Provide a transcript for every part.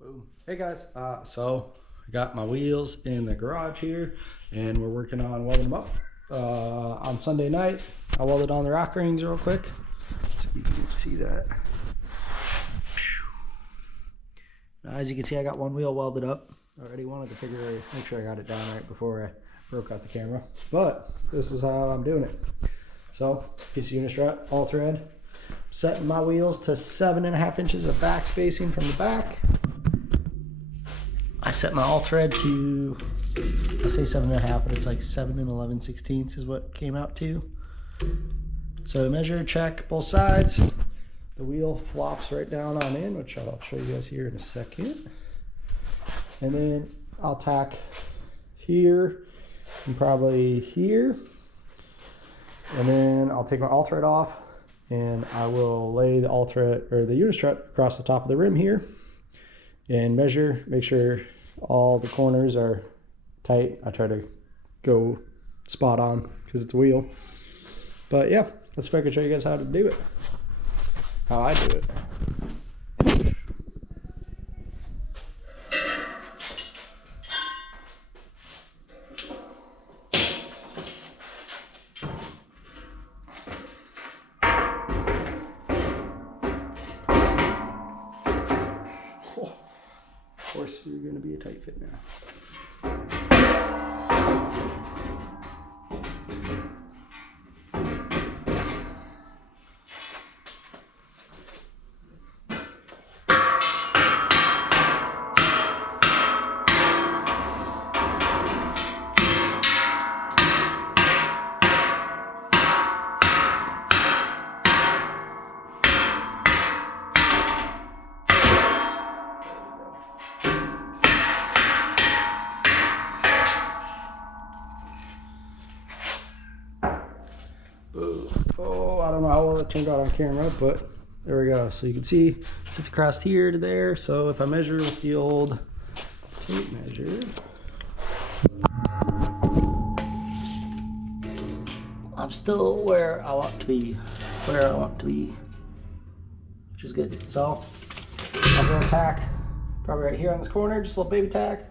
Boom. Hey guys, so I got my wheels in the garage here and we're working on welding them up. On Sunday night, I welded on the rock rings real quick so you can see that. Now, as you can see, I got one wheel welded up. I already wanted to make sure I got it down right before I broke out the camera, but this is how I'm doing it. So, piece of unistrut, all thread. Setting my wheels to 7.5 inches of back spacing from the back. I set my all thread to, I say 7.5, but it's like 7 11/16 is what it came out to. So measure, check both sides. The wheel flops right down on in, which I'll show you guys here in a second. And then I'll tack here and probably here. And then I'll take my all thread off and I will lay the all thread or the unistrut across the top of the rim here and measure, make sure all the corners are tight. I try to go spot on because it's a wheel. But yeah, let's see if I can show you guys how to do it. How I do it. Of course, you're going to be a tight fit now. Oh, I don't know how well it turned out on camera, but there we go. So you can see it sits across here to there. So if I measure with the old tape measure, I'm still where I want to be. Which is good. So I'll go tack probably right here on this corner, just a little baby tack,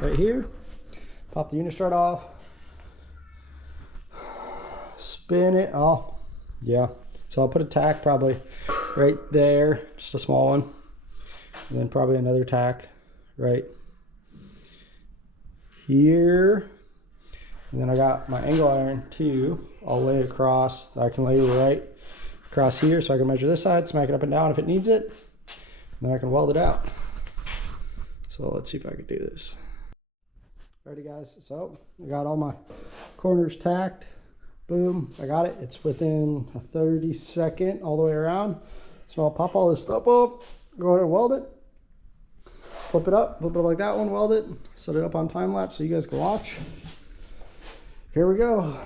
right here. Pop the unistrut off. Spin it. Oh, yeah. So I'll put a tack probably right there, just a small one, and then probably another tack right here. And then I got my angle iron too. I'll lay it across. I can lay it right across here so I can measure this side, smack it up and down if it needs it, and then I can weld it out. So let's see if I can do this. Alrighty guys, so I got all my corners tacked. Boom, I got it. It's within a 30-second all the way around. So I'll pop all this stuff up, go ahead and weld it, flip it up like that one, weld it, set it up on time lapse so you guys can watch. Here we go.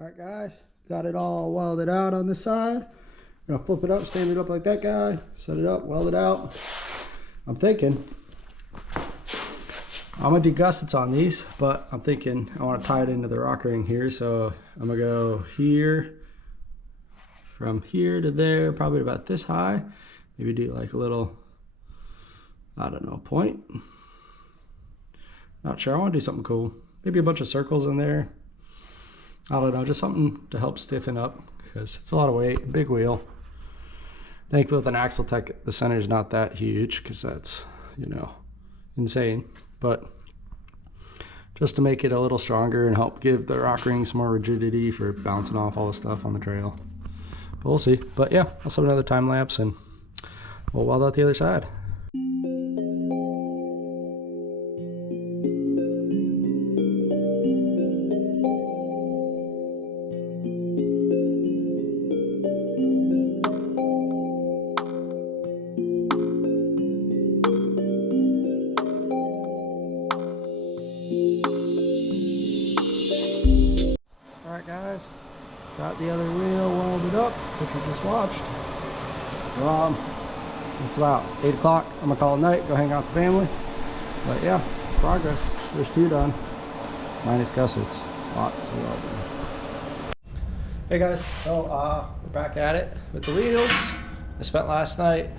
Alright guys, got it all welded out on this side. I'm gonna flip it up, stand it up like that guy, set it up, weld it out. I'm thinking, I'm gonna do gussets on these, but I'm thinking I wanna tie it into the rock ring here. So I'm gonna go here, from here to there, probably about this high. Maybe do like a little, I don't know, point. Not sure, I wanna do something cool. Maybe a bunch of circles in there. I don't know, just something to help stiffen up because it's a lot of weight, big wheel. Thankfully with an Axle Tech, the center is not that huge because that's, you know, insane. But just to make it a little stronger and help give the rock ring some more rigidity for bouncing off all the stuff on the trail. But we'll see. But yeah, I'll set another time lapse and we'll weld out the other side. Alright guys, got the other wheel welded up, which we just watched. It's about 8 o'clock. I'm gonna call it night, go hang out with the family. But yeah, progress. There's 2 done, minus gussets. Lots of welding. Hey guys, so we're back at it with the wheels. I spent last night,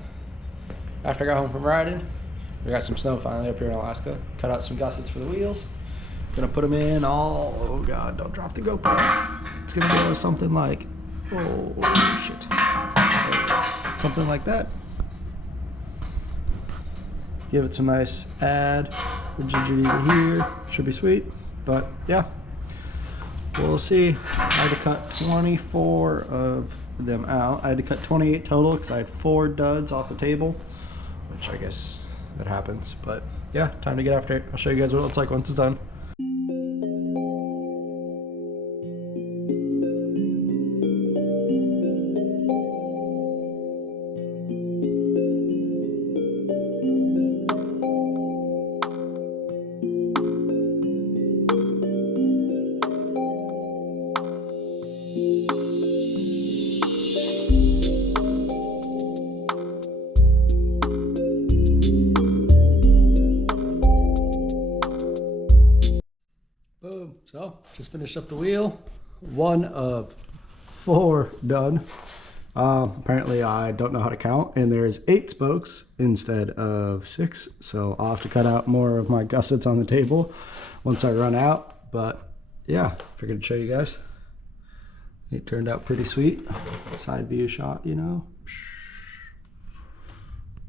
after I got home from riding, we got some snow finally up here in Alaska. Cut out some gussets for the wheels. Gonna put them in all, oh God, don't drop the GoPro. It's gonna go something like, oh shit. Something like that. Give it some nice add rigidity here. Should be sweet, but yeah. We'll see. I had to cut 24 of them out. I had to cut 28 total because I had 4 duds off the table, which I guess that happens. But yeah, time to get after it. I'll show you guys what it looks like once it's done. Boom. So just finished up the wheel. 1 of 4 done. Apparently I don't know how to count, and there's 8 spokes instead of 6, so I'll have to cut out more of my gussets on the table once I run out. But yeah, figured to show you guys. It turned out pretty sweet. Side view shot, you know.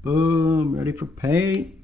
Boom, ready for paint.